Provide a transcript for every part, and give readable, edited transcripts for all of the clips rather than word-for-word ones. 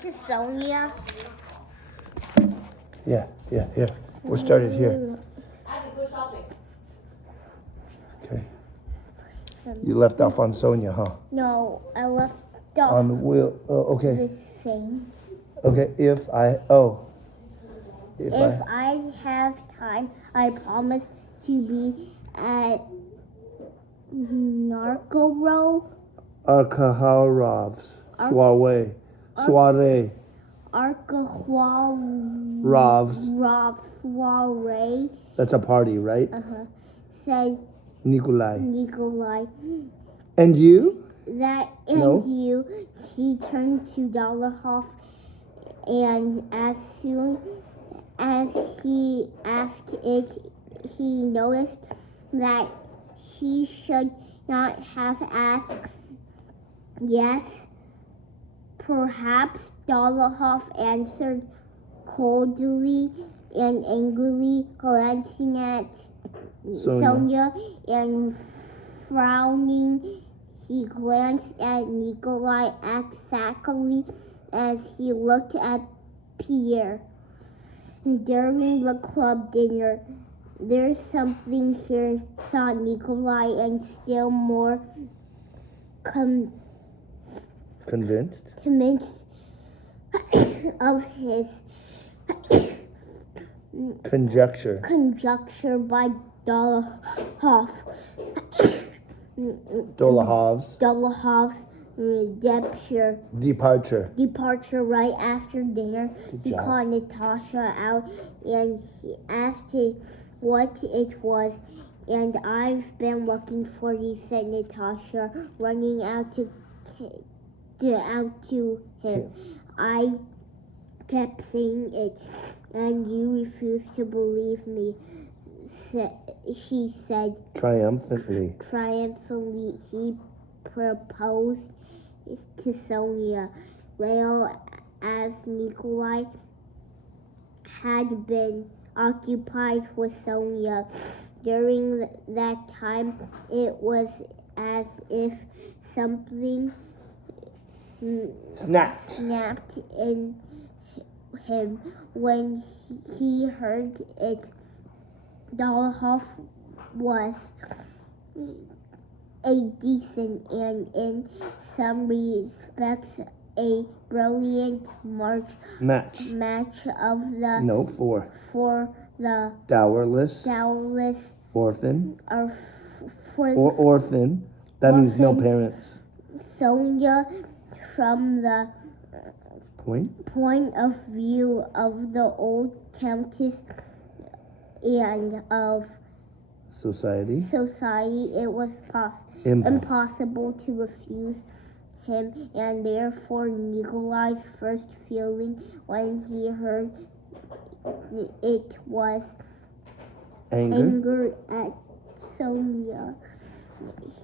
to Sonia? Yeah. We're started here. Aajw, go shopping. Okay. You left off on Sonia, huh? No, I left off On the wheel. Oh, okay. the same. Okay. If I have time, I promise to be at Narco Arkaharov's soiree. Rovs. soiree. That's a party, right? Said Nikolai. And And you? No. you, he turned to Dollarhoff, and as soon as he asked it, he noticed that he should not have asked. Yes, perhaps, Dollarhoff answered coldly and angrily, glancing at Sonia and frowning. He glanced at Nikolai exactly as he looked at Pierre. During the club dinner, "There's something here," thought Nikolai, and still more convinced of his conjecture by Dollarhoff's departure right after dinner. He called Natasha out and he asked her what it was. "And I've been looking for you," said Natasha, running out to him. "I kept saying it, and you refused to believe me," she said. Triumphantly, he proposed to Sonia. Little as Nikolai had been occupied with Sonia during that time, it was as if something snapped in him when he heard it. Dollarhoff was a decent and, in some respects, a brilliant match of the for the dowerless orphan. That means no parents. Sonia, from the point of view of the old countess and of society, it was impossible to refuse him, and therefore Nikolai's first feeling when he heard it was anger at Sonia.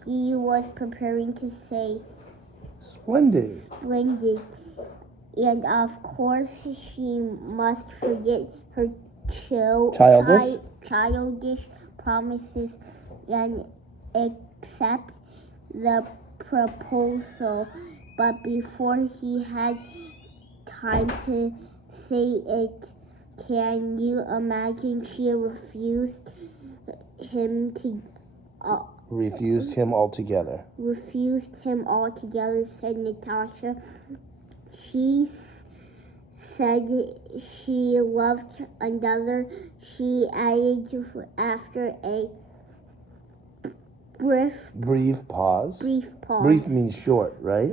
He was preparing to say, Splendid. And of course she must forget her childish promises and accept the proposal. But before he had time to say it, can you imagine, she refused him altogether. Said Natasha. She said she loved another, she added after a brief pause. Brief means short, right?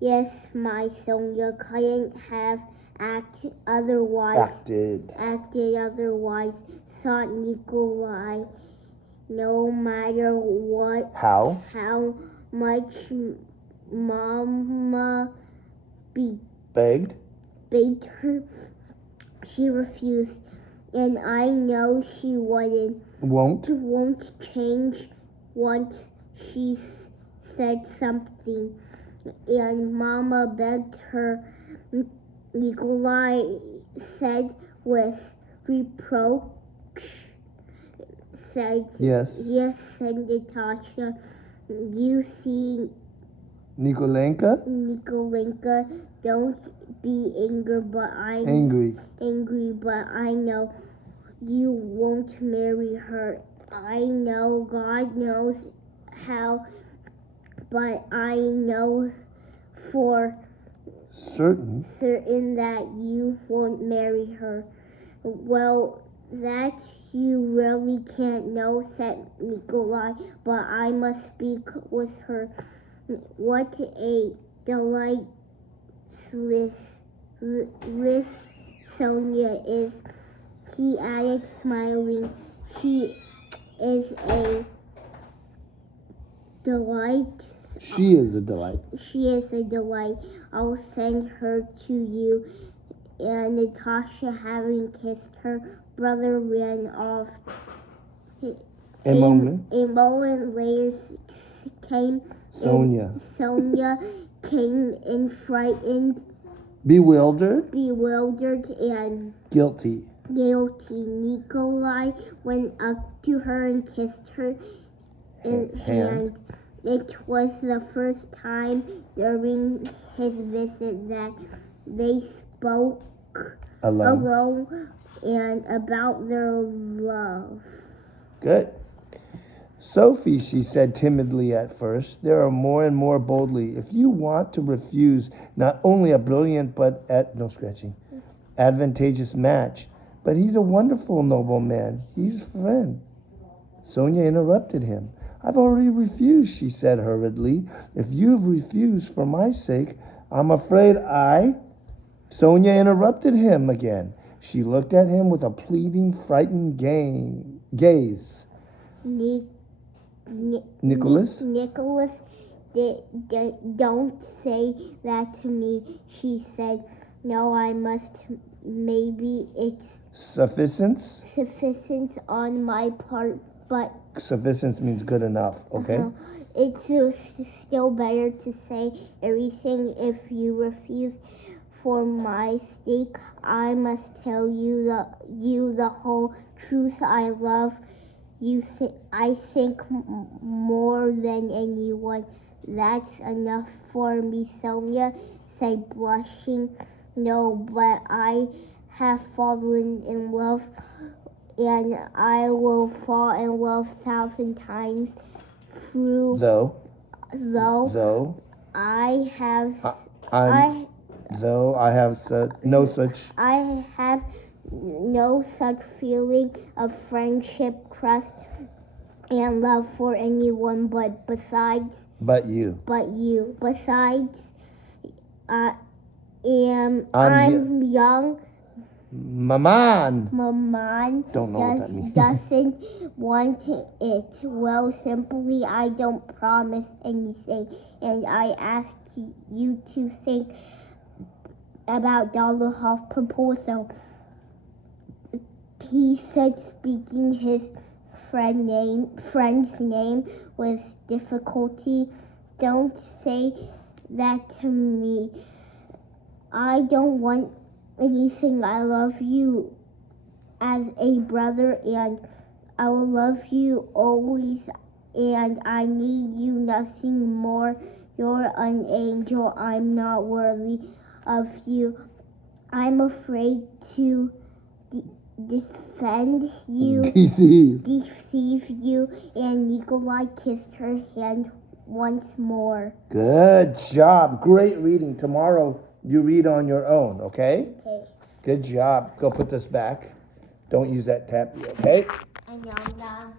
Yes, my Sonia couldn't have acted otherwise, thought Nikolai. No matter how much Mama begged her, she refused, and I know she won't change once she said something. And Mama begged her, Nikolai said with reproach. Yes, said Natasha. You see, Nikolenka Don't be angry, but I know you won't marry her. I know God knows how, but I know for certain that you won't marry her. Well, that you really can't know, said Nikolai, but I must speak with her. What a delight this Sonia is, he added, smiling. She is a delight. She is a delight. She is a delight. I'll send her to you. And Natasha, having kissed her brother, ran off. A moment later came Sonia came in frightened, bewildered and guilty. Nikolai went up to her and kissed her hand. It was the first time during his visit that they spoke alone and about their love. Good. Sophie, she said timidly at first, there are more and more boldly. If you want to refuse not only a brilliant but advantageous match, but he's a wonderful nobleman. He's a friend. Sonia interrupted him. I've already refused, she said hurriedly. If you've refused for my sake, I'm afraid Sonia interrupted him again. She looked at him with a pleading, frightened gaze. Nicholas, don't say that to me, she said. No, I must. Maybe it's sufficient on my part, but sufficient means good enough, okay? It's still better to say everything. If you refuse for my sake, I must tell you the whole truth. I love you. I think more than anyone. That's enough for me, Sonia said, blushing. No, but I have fallen in love, and I will fall in love 1,000 times through. Though I have no such feeling of friendship, trust, and love for anyone but you. Besides, I'm young. Maman Don't know what that means. Doesn't want it. Well, simply, I don't promise anything, and I ask you to think about Dollarhoff's proposal. He said, speaking his friend's name with difficulty. Don't say that to me. I don't want anything. I love you as a brother, and I will love you always, and I need you nothing more. You're an angel. I'm not worthy of you. I'm afraid to defend you, deceive you, and Nikolai kissed her hand once more. Good job. Great reading. Tomorrow you read on your own, okay? Okay. Good job. Go put this back. Don't use that tappy, okay? I know, Mom.